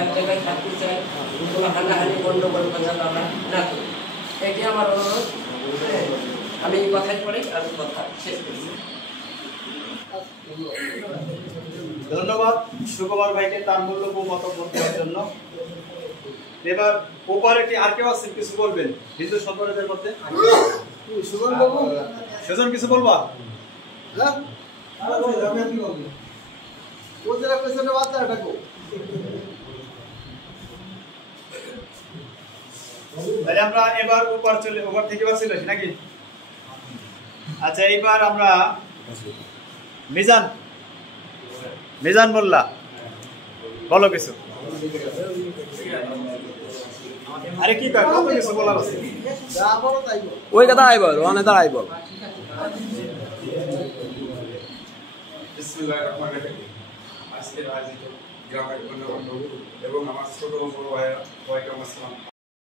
এক জায়গায় থাকতে চাই, কোনো হানাহানি গণ্ডগোল যেন আমরা না করি, এটি আমার অনুরোধ। আমি এই কথাই পড়ে আর কথা শেষ করছি। ধন্যবাদ সুকুমার ভাইকে তার মূল্যবান মতামত দেওয়ার জন্য। এবার কোপারেটি আর কেউ আছেন কিছু বলবেন হিন্দু সম্প্রদায়ের মধ্যে? সেজন কিছু বলবা? তাহলে আমরা এবার উপর থেকে বাঁচিল নাকি? আচ্ছা, এইবার আমরা মিজান মোল্লা বলো কিছু। আরে কি কয়, কত কিছু বলার আছে? ওই কথা আইব ওখানে দাঁড়াই বল। আজকের আয়োজিত গ্রামের বন্ধু এবং আমার ছোট বড় ভাইয়েরা সবাইকে আমার সালাম।